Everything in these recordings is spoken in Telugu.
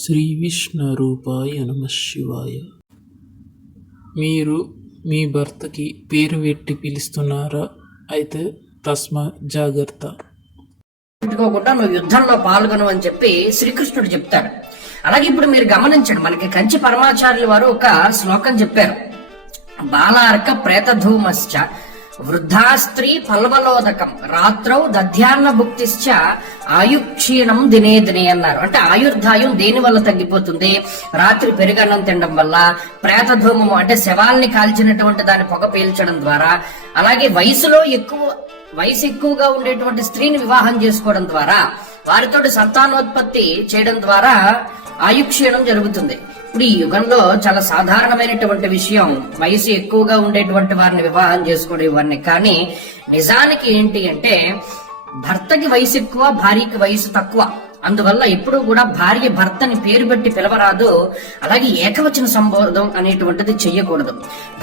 శ్రీ విష్ణురూపాయ నమః శివాయ. మీరు మీ భర్తకి పేరు పెట్టి పిలుస్తున్నారా? అయితే తస్మా జాగ్రత్త. పెట్టుకోకుండా నువ్వు యుద్ధంలో పాల్గొను అని చెప్పి శ్రీకృష్ణుడు చెప్తాడు. అలాగే ఇప్పుడు మీరు గమనించండి, మనకి కంచి పరమాచార్యుల వారు ఒక శ్లోకం చెప్పారు. బాలార్క ప్రేతధూమశ్చ వృద్ధా స్త్రీ పల్వలోదకం రాత్రౌ దధ్యాన్న భుక్తిశ్చ ఆయుక్షీణం దినే దినే అన్నారు. అంటే ఆయుర్దాయం దేని వల్ల తగ్గిపోతుంది? రాత్రి పెరుగన్నం తినడం వల్ల, ప్రేతధూమము అంటే శవాల్ని కాల్చినటువంటి దాని పొగ పీల్చడం ద్వారా, అలాగే వయసు ఎక్కువగా ఉండేటువంటి స్త్రీని వివాహం చేసుకోవడం ద్వారా, వారితో సంతానోత్పత్తి చేయడం ద్వారా ఆయుక్షీణం జరుగుతుంది. ఇప్పుడు ఈ యుగంలో చాలా సాధారణమైనటువంటి విషయం వయసు ఎక్కువగా ఉండేటువంటి వారిని వివాహం చేసుకోవడం ఇవన్నీ. కానీ నిజానికి ఏంటి అంటే, భర్తకి వయసు ఎక్కువ, భార్యకి వయసు తక్కువ. అందువల్ల ఎప్పుడూ కూడా భార్య భర్తని పేరు పెట్టి పిలవరాదు. అలాగే ఏకవచన సంబోధం అనేటువంటిది చెయ్యకూడదు.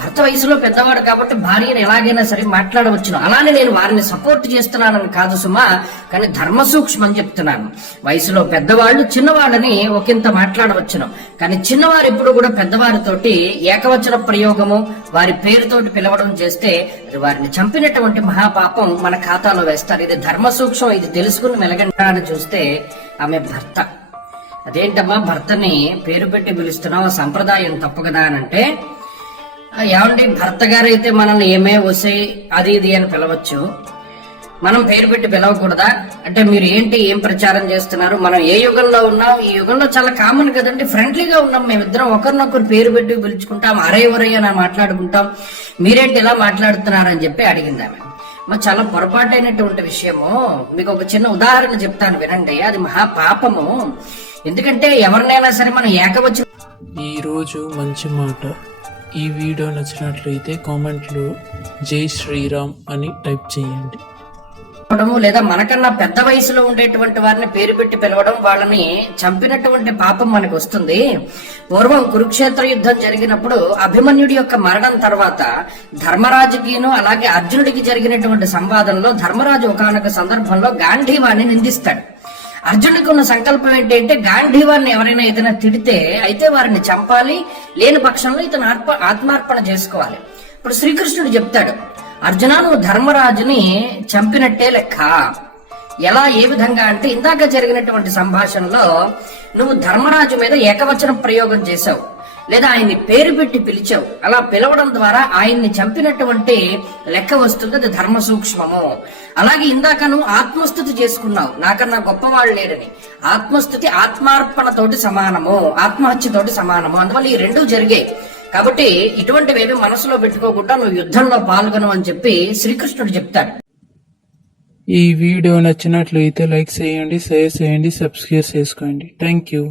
భర్త వయసులో పెద్దవాడు కాబట్టి భార్యను ఎలాగైనా సరే మాట్లాడవచ్చును. అలానే నేను వారిని సపోర్ట్ చేస్తున్నానని కాదు సుమా, కానీ ధర్మ సూక్ష్మం చెప్తున్నాను. వయసులో పెద్దవాళ్ళు చిన్నవాళ్ళని ఒకంత మాట్లాడవచ్చును, కానీ చిన్నవారు ఎప్పుడు కూడా పెద్దవారితోటి ఏకవచన ప్రయోగము, వారి పేరుతోటి పిలవడం చేస్తే అది వారిని చంపినటువంటి మహాపాపం మన ఖాతాలో వేస్తారు. ఇది ధర్మ సూక్ష్మం. ఇది తెలుసుకుని మెలగంటా అని చూస్తే ఆమె భర్త. అదేంటమ్మా భర్తని పేరు పెట్టి పిలుస్తున్నావు, సంప్రదాయం తప్పు కదా అని అంటే, ఏమండి భర్త గారు అయితే మనల్ని ఏమే వసే అది ఇది అని పిలవచ్చు, మనం పేరు పెట్టి పిలవకూడదా అంటే మీరు ఏం ప్రచారం చేస్తున్నారు? మనం ఏ యుగంలో ఉన్నాం? ఈ యుగంలో చాలా కామన్ కదండి, ఫ్రెండ్లీగా ఉన్నాం మేమిద్దరం, ఒకరినొకరు పేరు పెట్టి పిలుచుకుంటాం, అరే అని మాట్లాడుకుంటాం, మీరేంటి ఇలా మాట్లాడుతున్నారని చెప్పి అడిగింది ఆమె. చాలా పొరపాటైనటువంటి విషయము. మీకు ఒక చిన్న ఉదాహరణ చెప్తాను వినండి. అది మహాపాపము. ఎందుకంటే ఎవరినైనా సరే మనం ఏకవచనం. ఈ రోజు మంచి మాట. ఈ వీడియో నచ్చినట్లయితే కామెంట్లో జై శ్రీరామ్ అని టైప్ చేయండి. లేదా మనకన్నా పెద్ద వయసులో ఉండేటువంటి వారిని పేరు పెట్టి పిలవడం, వాళ్ళని చంపినటువంటి పాపం మనకు వస్తుంది. పూర్వం కురుక్షేత్ర యుద్ధం జరిగినప్పుడు అభిమన్యుడి యొక్క మరణం తర్వాత ధర్మరాజుకిను అలాగే అర్జునుడికి జరిగినటువంటి సంవాదంలో ధర్మరాజు ఒకానొక సందర్భంలో గాంధీవాన్ని నిందిస్తాడు. అర్జునుడికి ఉన్న సంకల్పం ఏంటంటే, గాంధీవాన్ని ఎవరైనా ఏదైనా తిడితే అయితే వారిని చంపాలి, లేని పక్షంలో ఇతను ఆత్మార్పణ చేసుకోవాలి. ఇప్పుడు శ్రీకృష్ణుడు చెప్తాడు, అర్జున నువ్వు ధర్మరాజుని చంపినట్టే లెక్క. ఎలా, ఏ విధంగా అంటే, ఇందాక జరిగినటువంటి సంభాషణలో నువ్వు ధర్మరాజు మీద ఏకవచన ప్రయోగం చేశావు, లేదా ఆయన్ని పేరు పెట్టి పిలిచావు. అలా పిలవడం ద్వారా ఆయన్ని చంపినటువంటి లెక్క వస్తుంది. అది ధర్మ సూక్ష్మము. అలాగే ఇందాక నువ్వు ఆత్మస్థుతి చేసుకున్నావు, నాకన్నా గొప్పవాళ్ళు లేరని. ఆత్మస్థుతి ఆత్మార్పణతోటి సమానము, ఆత్మహత్యతోటి సమానము. అందువల్ల ఈ రెండూ జరిగాయి. కాబట్టి ఇటువంటివేవి మనసులో పెట్టుకోకుండా నువ్వు యుద్ధంలో పాల్గొను అని చెప్పి శ్రీకృష్ణుడు చెప్తాడు. ఈ వీడియో నచ్చినట్లయితే లైక్ చేయండి, షేర్ చేయండి, సబ్స్క్రైబ్ చేసుకోండి. Thank you.